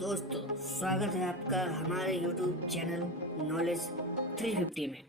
दोस्तों, स्वागत है आपका हमारे YouTube चैनल नॉलेज 350 में।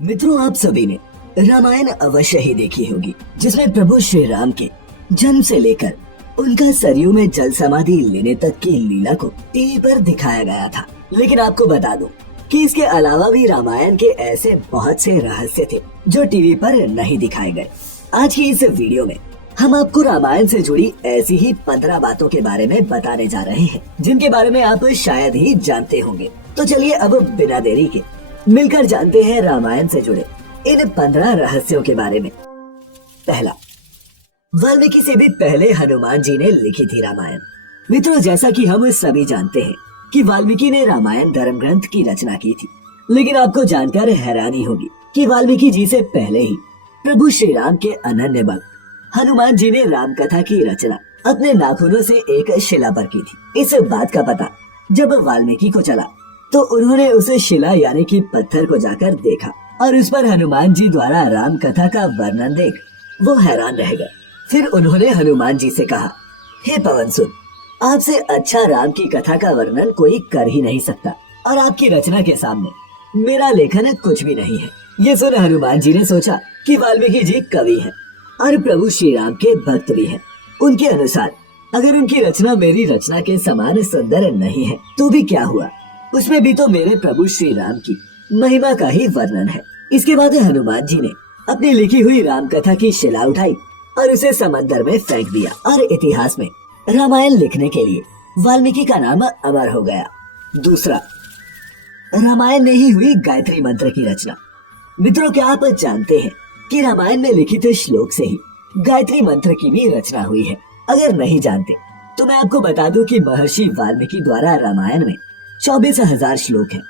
मित्रों, आप सभी ने रामायण अवश्य ही देखी होगी, जिसमें प्रभु श्री राम के जन्म से लेकर उनका सरयू में जल समाधि लेने तक की लीला को टीवी पर दिखाया गया था। लेकिन आपको बता दूं कि इसके अलावा भी रामायण के ऐसे बहुत से रहस्य थे जो टीवी पर नहीं दिखाए गए। आज की इस वीडियो में हम आपको रामायण से जुड़ी ऐसी ही 15 बातों के बारे में बताने जा रहे हैं, जिनके बारे में आप शायद ही जानते होंगे। तो चलिए अब बिना देरी के मिलकर जानते हैं रामायण से जुड़े इन 15 रहस्यों के बारे में। पहला, वाल्मीकि से भी पहले हनुमान जी ने लिखी थी रामायण। मित्रों, जैसा कि हम सभी जानते हैं कि वाल्मीकि ने रामायण धर्म ग्रंथ की रचना की थी, लेकिन आपको जानकर हैरानी होगी कि वाल्मीकि जी से पहले ही प्रभु श्री राम के अनन्य भक्त हनुमान जी ने राम कथा की रचना अपने नाखूनों से एक शिला पर की थी। इस बात का पता जब वाल्मीकि को चला तो उन्होंने उस शिला यानी कि पत्थर को जाकर देखा और उस पर हनुमान जी द्वारा राम कथा का वर्णन देख वो हैरान रह गए। फिर उन्होंने हनुमान जी से कहा, हे पवन सुत, आपसे अच्छा राम की कथा का वर्णन कोई कर ही नहीं सकता और आपकी रचना के सामने मेरा लेखन कुछ भी नहीं है। ये सुन हनुमान जी ने सोचा कि वाल्मीकि जी कवि हैं और प्रभु श्री राम के भक्त भी हैं। उनके अनुसार अगर उनकी रचना मेरी रचना के समान सुंदर नहीं है तो भी क्या हुआ, उसमें भी तो मेरे प्रभु श्री राम की महिमा का ही वर्णन है। इसके बाद हनुमान जी ने अपनी लिखी हुई राम कथा की शिला उठाई और उसे समंदर में फेंक दिया और इतिहास में रामायण लिखने के लिए वाल्मीकि का नाम अमर हो गया। दूसरा, रामायण में ही हुई गायत्री मंत्र की रचना। मित्रों, क्या आप जानते हैं कि रामायण में लिखित श्लोक से ही गायत्री मंत्र की भी रचना हुई है? अगर नहीं जानते तो मैं आपको बता दूं कि महर्षि वाल्मीकि द्वारा रामायण में 24,000 श्लोक हैं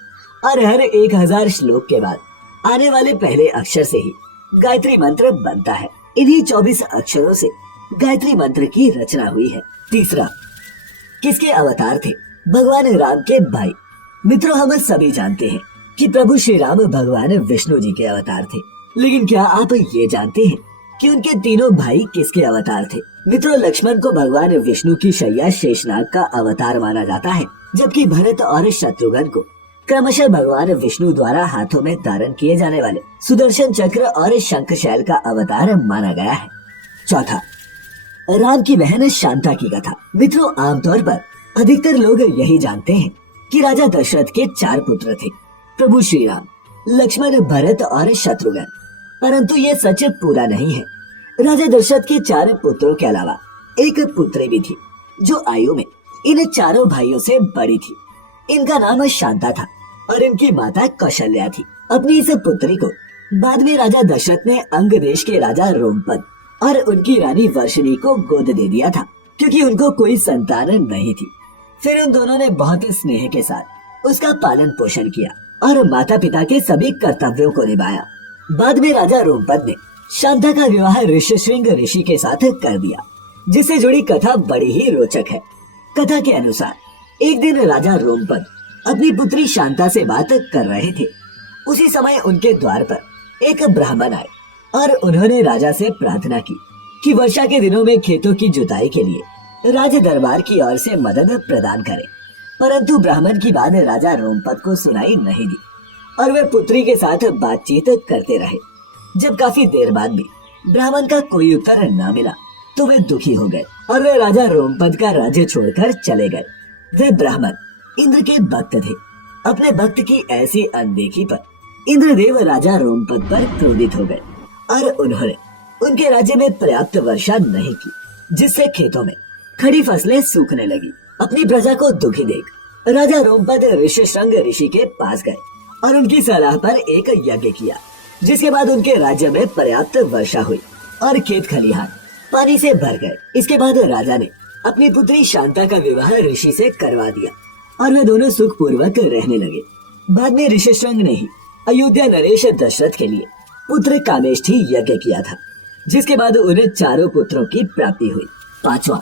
और हर 1,000 श्लोक के बाद आने वाले पहले अक्षर से ही गायत्री मंत्र बनता है। इन्हीं 24 अक्षरों से गायत्री मंत्र की रचना हुई है। तीसरा, किसके अवतार थे? भगवान राम के भाई। मित्रों, हम सभी जानते हैं कि प्रभु श्री राम भगवान विष्णु जी के अवतार थे, लेकिन क्या आप ये जानते हैं कि उनके तीनों भाई किसके अवतार थे? मित्रों, लक्ष्मण को भगवान विष्णु की शैया शेषनाग का अवतार माना जाता है, जबकि भरत और शत्रुघ्न को क्रमशः भगवान विष्णु द्वारा हाथों में धारण किए जाने वाले सुदर्शन चक्र और शंखशैल का अवतार माना गया है। चौथा, राम की बहन शांता की कथा। मित्रों, आमतौर पर अधिकतर लोग यही जानते हैं कि राजा दशरथ के 4 पुत्र थे, प्रभु श्री राम, लक्ष्मण, भरत और शत्रुघ्न। परंतु ये सच पूरा नहीं है। राजा दशरथ के 4 पुत्रों के अलावा एक पुत्री भी थी जो आयु में इन चारों भाइयों से बड़ी थी। इनका नाम शांता था और इनकी माता कौशल्या थी। अपनी इस पुत्री को बाद में राजा दशरथ ने अंग देश के राजा रोमपद और उनकी रानी वर्षिणी को गोद दे दिया था, क्योंकि उनको कोई संतान नहीं थी। फिर उन दोनों ने बहुत स्नेह के साथ उसका पालन पोषण किया और माता पिता के सभी कर्तव्यों को निभाया। बाद में राजा रोमपद ने शांता का विवाह ऋषिशृंग ऋषि के साथ कर दिया, जिससे जुड़ी कथा बड़ी ही रोचक है। कथा के अनुसार एक दिन राजा रोमपद अपनी पुत्री शांता से बात कर रहे थे। उसी समय उनके द्वार पर एक ब्राह्मण आए और उन्होंने राजा से प्रार्थना की कि वर्षा के दिनों में खेतों की जुताई के लिए राज दरबार की ओर से मदद प्रदान करें। परंतु ब्राह्मण की बात राजा रोमपद को सुनाई नहीं दी और वे पुत्री के साथ बातचीत करते रहे। जब काफी देर बाद भी ब्राह्मण का कोई उत्तर न मिला तो वे दुखी हो गए और वे राजा रोमपद का राज्य छोड़कर चले गए। वे ब्राह्मण इंद्र के भक्त थे। अपने भक्त की ऐसी अनदेखी पर इंद्रदेव राजा रोमपद पर क्रोधित हो गए और उन्होंने उनके राज्य में पर्याप्त वर्षा नहीं की, जिससे खेतों में खड़ी फसलें सूखने लगी। अपनी प्रजा को दुखी देख राजा रोमपद ऋषिशृंग ऋषि के पास गए और उनकी सलाह पर एक यज्ञ किया, जिसके बाद उनके राज्य में पर्याप्त वर्षा हुई और खेत खलिहान पानी से भर गए। इसके बाद राजा ने अपनी पुत्री शांता का विवाह ऋषि से करवा दिया और वे दोनों सुख पूर्वक रहने लगे। बाद में ऋषिशृंग ने ही अयोध्या नरेश दशरथ के लिए पुत्र कामेष्ठी यज्ञ किया था, जिसके बाद उन्हें 4 पुत्रों की प्राप्ति हुई। 5वां,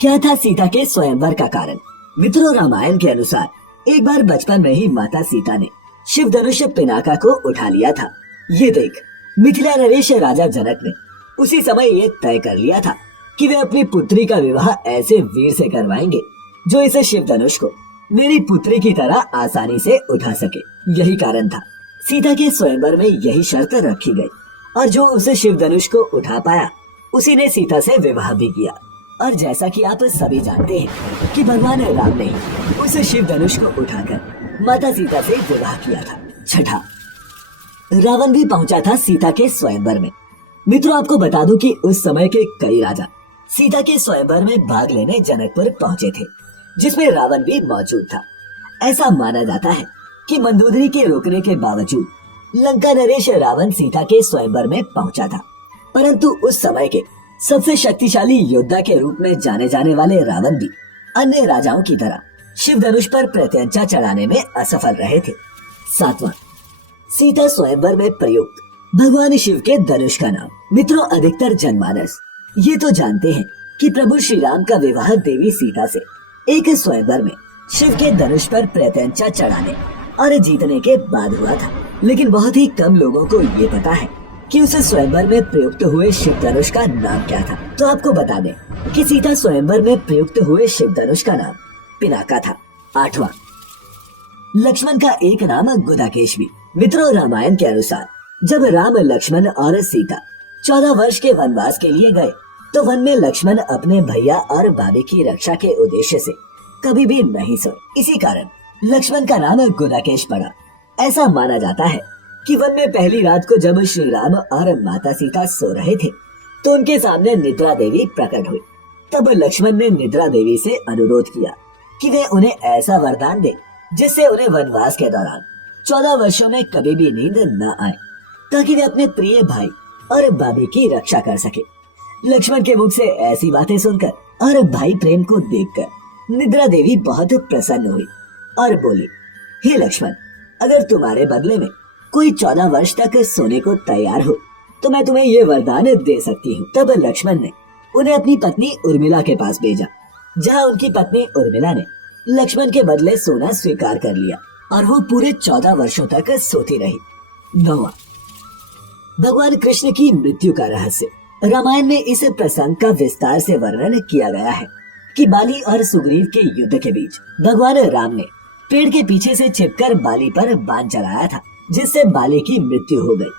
क्या था सीता के स्वयंवर का कारण? मित्रों, रामायण के अनुसार एक बार बचपन में ही माता सीता ने शिव धनुष पिनाका को उठा लिया था। ये देख मिथिला नरेश राजा जनक ने उसी समय ये तय कर लिया था कि वे अपनी पुत्री का विवाह ऐसे वीर से करवाएंगे जो इस शिव धनुष को मेरी पुत्री की तरह आसानी से उठा सके। यही कारण था सीता के स्वयंवर में यही शर्त रखी गई, और जो उस शिव धनुष को उठा पाया उसी ने सीता से विवाह भी किया। और जैसा कि आप सभी जानते हैं कि भगवान राम ने उस शिव धनुष को उठाकर माता सीता से विवाह किया था। छठा, रावण भी पहुंचा था सीता के स्वयंवर में। मित्रों, आपको बता दूं कि उस समय के कई राजा सीता के स्वयंवर में भाग लेने जनकपुर पहुंचे थे, जिसमें रावण भी मौजूद था। ऐसा माना जाता है कि मंदोदरी के रोकने के बावजूद लंका नरेश रावण सीता के स्वयंवर में पहुंचा था, परंतु उस समय के सबसे शक्तिशाली योद्धा के रूप में जाने जाने वाले रावण भी अन्य राजाओं की तरह शिव धनुष पर प्रत्यंचा चढ़ाने में असफल रहे थे। सातवां, सीता स्वयंवर में प्रयुक्त भगवान शिव के धनुष का नाम। मित्रों, अधिकतर जनमानस ये तो जानते हैं कि प्रभु श्री राम का विवाह देवी सीता से एक स्वयंवर में शिव के धनुष पर प्रत्यंचा चढ़ाने और जीतने के बाद हुआ था, लेकिन बहुत ही कम लोगों को ये पता है कि उस स्वयंवर में प्रयुक्त हुए शिव धनुष का नाम क्या था। तो आपको बता दें कि सीता स्वयंवर में प्रयुक्त हुए शिव धनुष का नाम पिनाका था। आठवां, लक्ष्मण का एक नाम गुदाकेश भी। मित्रों, रामायण के अनुसार जब राम, लक्ष्मण और सीता 14 वर्ष के वनवास के लिए गए तो वन में लक्ष्मण अपने भैया और भाभी की रक्षा के उद्देश्य से कभी भी नहीं सोए। इसी कारण लक्ष्मण का नाम गुदाकेश पड़ा। ऐसा माना जाता है कि वन में पहली रात को जब श्री राम और माता सीता सो रहे थे तो उनके सामने निद्रा देवी प्रकट हुई। तब लक्ष्मण ने निद्रा देवी से अनुरोध किया कि वे उन्हें ऐसा वरदान दे जिससे उन्हें वनवास के दौरान 14 वर्षों में कभी भी नींद न आए, ताकि वे अपने प्रिय भाई और भाभी की रक्षा कर सके। लक्ष्मण के मुख से ऐसी बातें सुनकर और भाई प्रेम को देखकर निद्रा देवी बहुत प्रसन्न हुई और बोली, हे लक्ष्मण, अगर तुम्हारे बदले में कोई 14 वर्ष तक सोने को तैयार हो तो मैं तुम्हें ये वरदान दे सकती हूँ। तब लक्ष्मण ने उन्हें अपनी पत्नी उर्मिला के पास भेजा, जहाँ उनकी पत्नी उर्मिला ने लक्ष्मण के बदले सोना स्वीकार कर लिया और वो पूरे 14 वर्षों तक सोती रही। 9वां, भगवान कृष्ण की मृत्यु का रहस्य। रामायण में इस प्रसंग का विस्तार से वर्णन किया गया है कि बाली और सुग्रीव के युद्ध के बीच भगवान राम ने पेड़ के पीछे से छिपकर बाली पर बाण चलाया था, जिससे बाली की मृत्यु हो गई।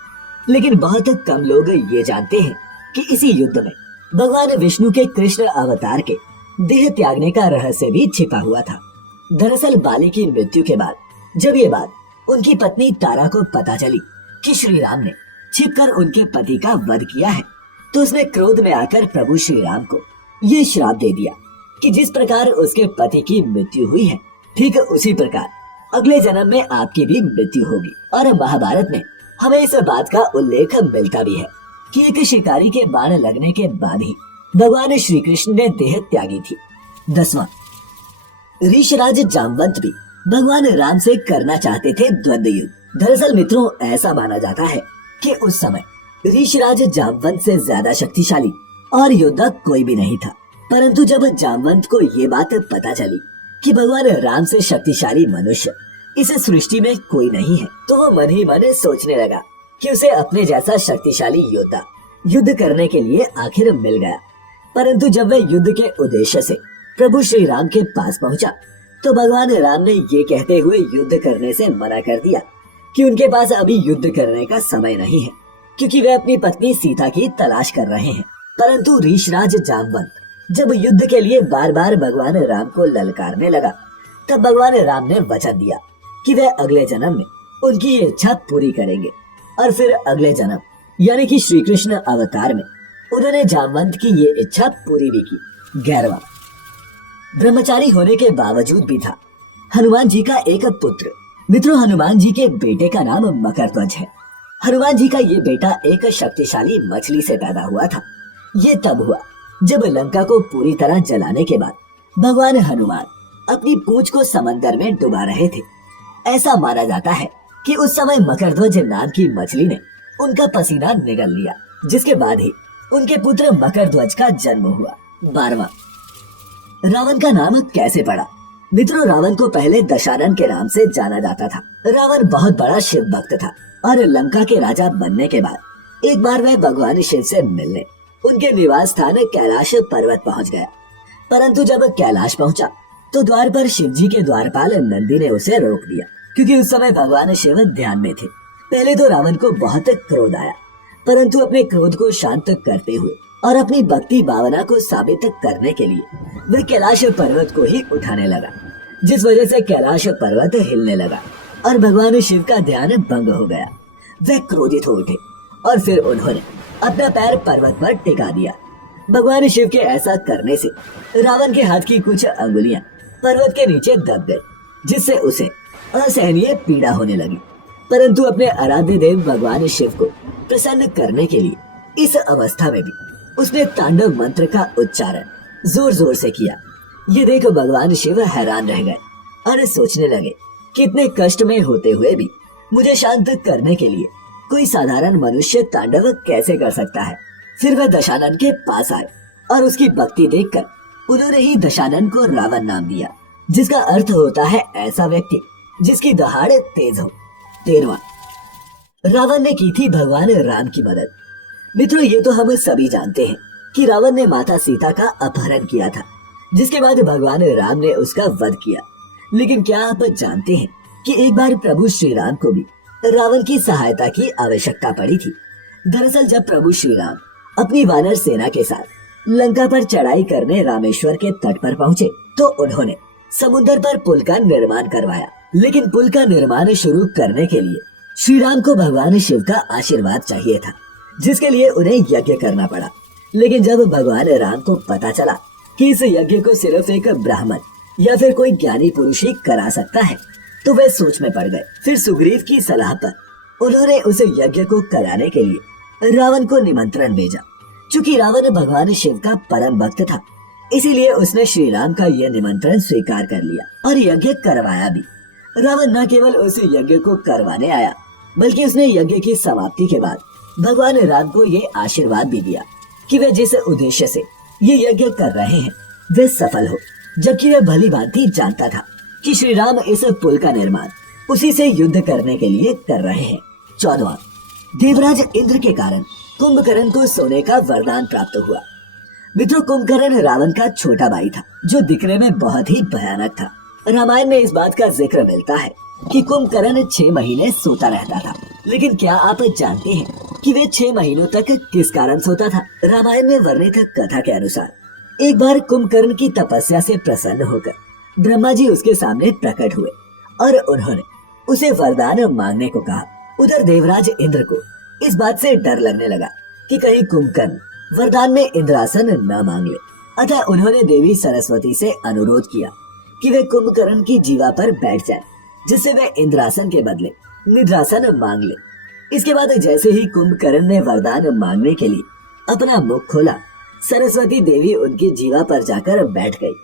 लेकिन बहुत कम लोग ये जानते हैं कि इसी युद्ध में भगवान विष्णु के कृष्ण अवतार के देह त्यागने का रहस्य भी छिपा हुआ था। दरअसल बाली की मृत्यु के बाद जब ये बात उनकी पत्नी तारा को पता चली कि श्री राम ने छिपकर उनके पति का वध किया है, तो उसने क्रोध में आकर प्रभु श्री राम को ये श्राप दे दिया कि जिस प्रकार उसके पति की मृत्यु हुई है, ठीक उसी प्रकार अगले जन्म में आपकी भी मृत्यु होगी। और महाभारत में हमें इस बात का उल्लेख मिलता भी है कि एक शिकारी के बाण लगने के बाद ही भगवान श्री कृष्ण ने देह त्यागी थी। 10वां, ऋषराज जामवंत भी भगवान राम से करना चाहते थे द्वंद्व युद्ध। दरअसल मित्रों, ऐसा माना जाता है कि उस समय ऋषराज जामवंत से ज्यादा शक्तिशाली और योद्धा कोई भी नहीं था। परंतु जब जामवंत को ये बात पता चली कि भगवान राम से शक्तिशाली मनुष्य इस सृष्टि में कोई नहीं है, तो वो मन ही मन सोचने लगा कि उसे अपने जैसा शक्तिशाली योद्धा युद्ध करने के लिए आखिर मिल गया। परंतु जब वह युद्ध के उद्देश्य से प्रभु श्री राम के पास पहुंचा तो भगवान राम ने ये कहते हुए युद्ध करने से मना कर दिया कि उनके पास अभी युद्ध करने का समय नहीं है, क्योंकि वे अपनी पत्नी सीता की तलाश कर रहे हैं। परंतु ऋषराज जामवंत जब युद्ध के लिए बार बार भगवान राम को ललकारने लगा, तब भगवान राम ने वचन दिया कि वे अगले जन्म में उनकी ये इच्छा पूरी करेंगे। और फिर अगले जन्म यानी कि श्री कृष्ण अवतार में उन्होंने जामवंत की ये इच्छा पूरी भी की। 11वां, ब्रह्मचारी होने के बावजूद भी था हनुमान जी का एक पुत्र। मित्रों, हनुमान जी के बेटे का नाम मकरध्वज है। हनुमान जी का ये बेटा एक शक्तिशाली मछली से पैदा हुआ था। ये तब हुआ जब लंका को पूरी तरह जलाने के बाद भगवान हनुमान अपनी पूंछ को समंदर में डुबा रहे थे। ऐसा माना जाता है कि उस समय मकरध्वज नाम की मछली ने उनका पसीना निगल लिया, जिसके बाद ही उनके पुत्र मकरध्वज का जन्म हुआ। 12वां, रावण का नाम कैसे पड़ा। मित्रों, रावण को पहले दशानन के नाम से जाना जाता था। रावण बहुत बड़ा शिव भक्त था और लंका के राजा बनने के बाद एक बार वह भगवान शिव से मिलने उनके निवास स्थान कैलाश पर्वत पहुंच गया। परंतु जब कैलाश पहुंचा तो द्वार पर शिव जी के द्वारपाल नंदी ने उसे रोक दिया, क्योंकि उस समय भगवान शिव ध्यान में थे। पहले तो रावण को बहुत क्रोध आया, परंतु अपने क्रोध को शांत करते हुए और अपनी भक्ति भावना को साबित करने के लिए वह कैलाश पर्वत को ही उठाने लगा, जिस वजह से कैलाश पर्वत हिलने लगा और भगवान शिव का ध्यान भंग हो गया। वह क्रोधित हो उठे और फिर उन्होंने अपना पैर पर्वत पर टिका दिया। भगवान शिव के ऐसा करने से रावण के हाथ की कुछ अंगुलियां पर्वत के नीचे दब गई, जिससे उसे असहनीय पीड़ा होने लगी। परंतु अपने आराध्य देव भगवान शिव को प्रसन्न करने के लिए इस अवस्था में भी उसने तांडव मंत्र का उच्चारण जोर जोर से किया। ये देख भगवान शिव हैरान रह गए और सोचने लगे कि इतने कष्ट में होते हुए भी मुझे शांत करने के लिए कोई साधारण मनुष्य तांडव कैसे कर सकता है। फिर वह दशानन के पास आए और उसकी भक्ति देखकर उन्होंने ही दशानन को रावण नाम दिया, जिसका अर्थ होता है ऐसा व्यक्ति जिसकी दहाड़ तेज हो। 13वां, रावण ने की थी भगवान राम की मदद। मित्रों, ये तो हम सभी जानते हैं कि रावण ने माता सीता का अपहरण किया था, जिसके बाद भगवान राम ने उसका वध किया। लेकिन क्या आप जानते हैं कि एक बार प्रभु श्री राम को भी रावण की सहायता की आवश्यकता पड़ी थी। दरअसल जब प्रभु श्री राम अपनी वानर सेना के साथ लंका पर चढ़ाई करने रामेश्वर के तट पर पहुँचे, तो उन्होंने समुद्र पर पुल का निर्माण करवाया। लेकिन पुल का निर्माण शुरू करने के लिए श्री राम को भगवान शिव का आशीर्वाद चाहिए था, जिसके लिए उन्हें यज्ञ करना पड़ा। लेकिन जब भगवान राम को पता चला कि इस यज्ञ को सिर्फ एक ब्राह्मण या फिर कोई ज्ञानी पुरुष ही करा सकता है, तो वे सोच में पड़ गए। फिर सुग्रीव की सलाह पर उन्होंने उस यज्ञ को कराने के लिए रावण को निमंत्रण भेजा। चूंकि रावण भगवान शिव का परम भक्त था, इसीलिए उसने श्री राम का यह निमंत्रण स्वीकार कर लिया और यज्ञ करवाया भी। रावण न केवल उस यज्ञ को करवाने आया, बल्कि उसने यज्ञ की समाप्ति के बाद भगवान राम को ये आशीर्वाद भी दिया कि वे जिस उद्देश्य से ये यज्ञ कर रहे हैं वे सफल हो। जबकि वह भली भांति जानता था कि श्री राम इस पुल का निर्माण उसी से युद्ध करने के लिए कर रहे हैं। 14वां, देवराज इंद्र के कारण कुंभकर्ण को सोने का वरदान प्राप्त हुआ। मित्रों, कुंभकर्ण रावण का छोटा भाई था, जो दिखने में बहुत ही भयानक था। रामायण में इस बात का जिक्र मिलता है कि कुंभकर्ण 6 महीने सोता रहता था। लेकिन क्या आप जानते हैं कि वे 6 महीनों तक किस कारण सोता था? रामायण में वर्णित कथा के अनुसार एक बार कुंभकर्ण की तपस्या से प्रसन्न होकर ब्रह्मा जी उसके सामने प्रकट हुए और उन्होंने उसे वरदान मांगने को कहा। उधर देवराज इंद्र को इस बात से डर लगने लगा कि कहीं कुंभकर्ण वरदान में इंद्रासन न मांग ले। अतः उन्होंने देवी सरस्वती से अनुरोध किया कि वे कुंभकर्ण की जीवा पर बैठ जाए, जिससे वे इंद्रासन के बदले निद्रासन मांग ले। इसके बाद जैसे ही कुंभकर्ण ने वरदान मांगने के लिए अपना मुख खोला, सरस्वती देवी उनकी जीवा पर जाकर बैठ गई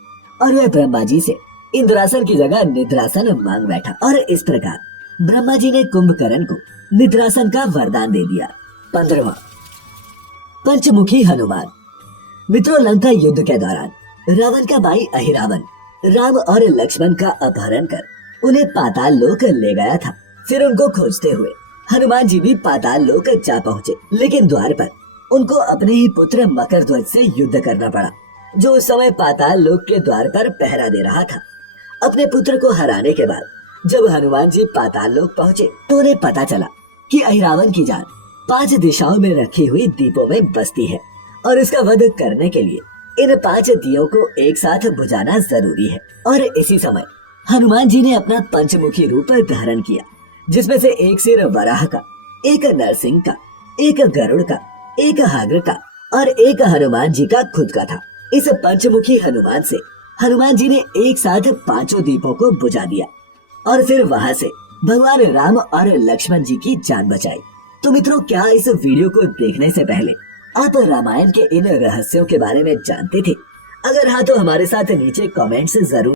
और वह ब्रह्मा जी से इंद्रासन की जगह निद्रासन मांग बैठा। और इस प्रकार ब्रह्मा जी ने कुंभकर्ण को निद्रासन का वरदान दे दिया। 15वां, पंचमुखी हनुमान। मित्रों, लंका युद्ध के दौरान रावण का भाई अहिरावण राम और लक्ष्मण का अपहरण कर उन्हें पाताल लोक ले गया था। फिर उनको खोजते हुए हनुमान जी भी पाताल लोक जा पहुँचे, लेकिन द्वार पर उनको अपने ही पुत्र मकरध्वज से युद्ध करना पड़ा, जो उस समय पाताल लोक के द्वार पर पहरा दे रहा था। अपने पुत्र को हराने के बाद जब हनुमान जी पाताल लोक पहुँचे, तो उन्हें पता चला कि अहिरावण की जान 5 दिशाओं में रखी हुई दीपों में बसती है और इसका वध करने के लिए इन 5 दियों को एक साथ बुझाना जरूरी है। और इसी समय हनुमान जी ने अपना पंचमुखी रूप धारण किया, जिसमें से एक सिर वराह का, एक नरसिंह का, एक गरुड़ का, एक हाग्र का और एक हनुमान जी का खुद का था। इस पंचमुखी हनुमान से हनुमान जी ने एक साथ 5 दीपों को बुझा दिया और फिर वहां से भगवान राम और लक्ष्मण जी की जान बचाई। तो मित्रों, क्या इस वीडियो को देखने से पहले आप रामायण के इन रहस्यों के बारे में जानते थे? अगर हाँ, तो हमारे साथ नीचे कमेंट्स जरूर